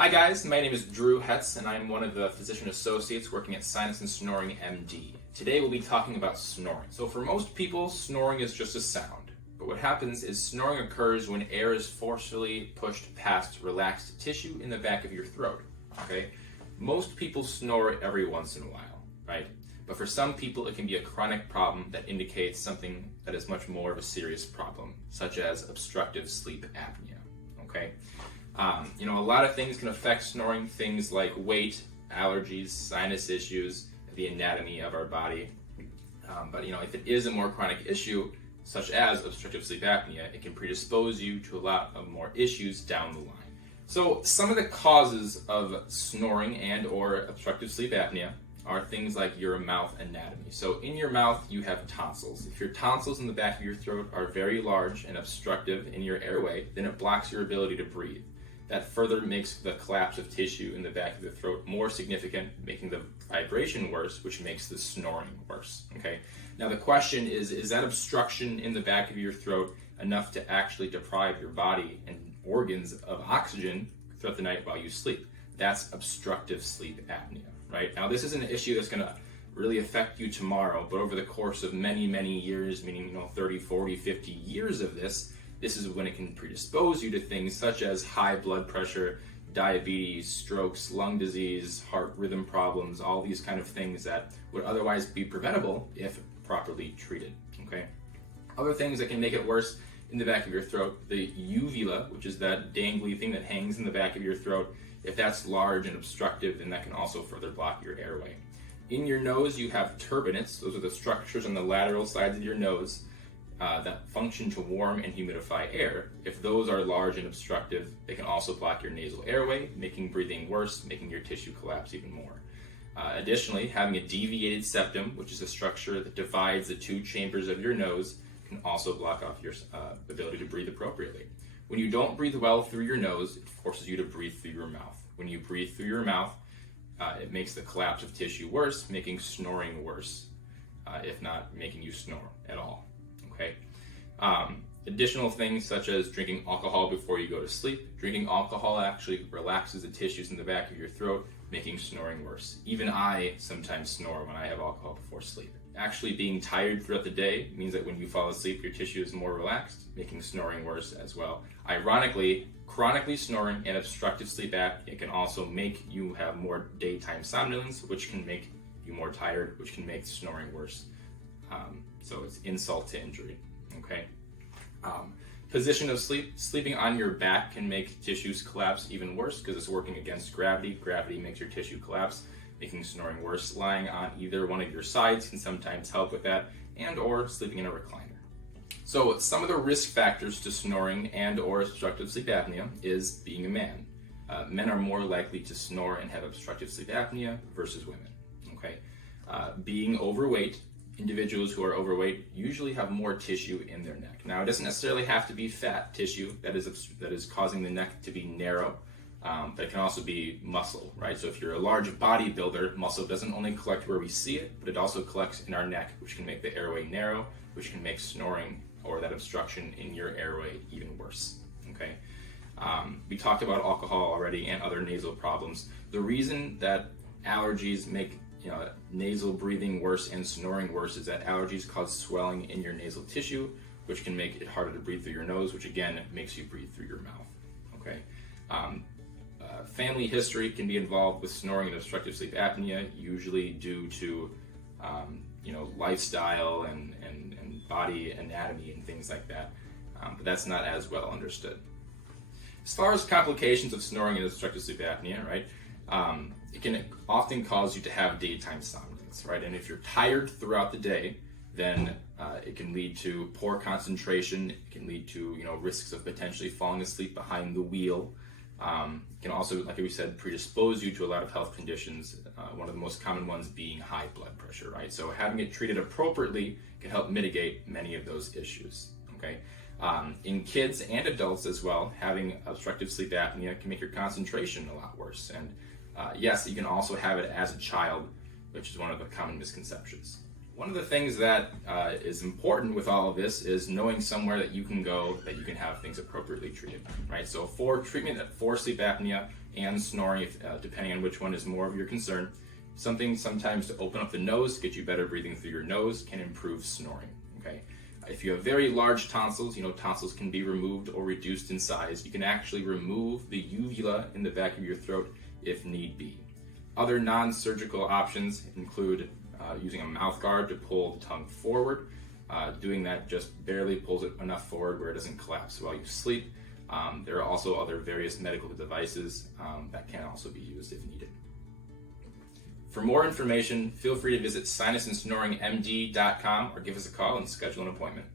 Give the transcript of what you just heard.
Hi guys, my name is Drew Hetz and I'm one of the physician associates working at Sinus and Snoring MD. Today we'll be talking about snoring. So for most people, snoring is just a sound. But what happens is snoring occurs when air is forcefully pushed past relaxed tissue in the back of your throat. Okay? Most people snore every once in a while, right? But for some people it can be a chronic problem that indicates something that is much more of a serious problem, such as obstructive sleep apnea. Okay? A lot of things can affect snoring, things like weight, allergies, sinus issues, the anatomy of our body. But if it is a more chronic issue, such as obstructive sleep apnea, it can predispose you to a lot of more issues down the line. So some of the causes of snoring and or obstructive sleep apnea are things like your mouth anatomy. So in your mouth, you have tonsils. If your tonsils in the back of your throat are very large and obstructive in your airway, then it blocks your ability to breathe. That further makes the collapse of tissue in the back of the throat more significant, making the vibration worse, which makes the snoring worse. Okay. Now the question is that obstruction in the back of your throat enough to actually deprive your body and organs of oxygen throughout the night while you sleep? That's obstructive sleep apnea, right? Now this is an issue that's going to really affect you tomorrow, but over the course of many, many years, meaning 30, 40, 50 years of this is when it can predispose you to things such as high blood pressure, diabetes, strokes, lung disease, heart rhythm problems, all these kind of things that would otherwise be preventable if properly treated, okay? Other things that can make it worse in the back of your throat, the uvula, which is that dangly thing that hangs in the back of your throat, if that's large and obstructive, then that can also further block your airway. In your nose, you have turbinates. Those are the structures on the lateral sides of your nose that function to warm and humidify air. If those are large and obstructive, they can also block your nasal airway, making breathing worse, making your tissue collapse even more. Additionally, having a deviated septum, which is a structure that divides the two chambers of your nose, can also block off your ability to breathe appropriately. When you don't breathe well through your nose, it forces you to breathe through your mouth. When you breathe through your mouth, it makes the collapse of tissue worse, making snoring worse, if not making you snore at all. Okay. Additional things such as drinking alcohol before you go to sleep. Drinking alcohol actually relaxes the tissues in the back of your throat, making snoring worse. Even I sometimes snore when I have alcohol before sleep. Actually being tired throughout the day means that when you fall asleep, your tissue is more relaxed, making snoring worse as well. Ironically, chronically snoring and obstructive sleep apnea can also make you have more daytime somnolence, which can make you more tired, which can make snoring worse. So it's insult to injury, okay? Position of sleep. Sleeping on your back can make tissues collapse even worse because it's working against gravity. Gravity makes your tissue collapse, making snoring worse. Lying on either one of your sides can sometimes help with that, and or sleeping in a recliner. So some of the risk factors to snoring and or obstructive sleep apnea is being a man. Men are more likely to snore and have obstructive sleep apnea versus women, okay? Being overweight. Individuals who are overweight usually have more tissue in their neck. Now, it doesn't necessarily have to be fat tissue that is causing the neck to be narrow, but it can also be muscle, right? So if you're a large bodybuilder, muscle doesn't only collect where we see it, but it also collects in our neck, which can make the airway narrow, which can make snoring or that obstruction in your airway even worse, okay? We talked about alcohol already and other nasal problems. The reason that allergies make nasal breathing worse and snoring worse is that allergies cause swelling in your nasal tissue, which can make it harder to breathe through your nose, which again makes you breathe through your mouth. Okay. Family history can be involved with snoring and obstructive sleep apnea, usually due to lifestyle and body anatomy and things like that. But that's not as well understood. As far as complications of snoring and obstructive sleep apnea, right? It can often cause you to have daytime somnolence, right? And if you're tired throughout the day, then it can lead to poor concentration. It can lead to risks of potentially falling asleep behind the wheel. It can also, like we said, predispose you to a lot of health conditions. One of the most common ones being high blood pressure, right? So having it treated appropriately can help mitigate many of those issues. Okay. In kids and adults as well, having obstructive sleep apnea can make your concentration a lot worse. And yes, you can also have it as a child, which is one of the common misconceptions. One of the things that is important with all of this is knowing somewhere that you can go that you can have things appropriately treated, right? So for treatment for sleep apnea and snoring, depending on which one is more of your concern, something sometimes to open up the nose, get you better breathing through your nose, can improve snoring, okay? If you have very large tonsils, tonsils can be removed or reduced in size. You can actually remove the uvula in the back of your throat if need be. Other non-surgical options include using a mouth guard to pull the tongue forward. Doing that just barely pulls it enough forward where it doesn't collapse while you sleep. There are also other various medical devices that can also be used if needed. For more information, feel free to visit sinusandsnoringmd.com or give us a call and schedule an appointment.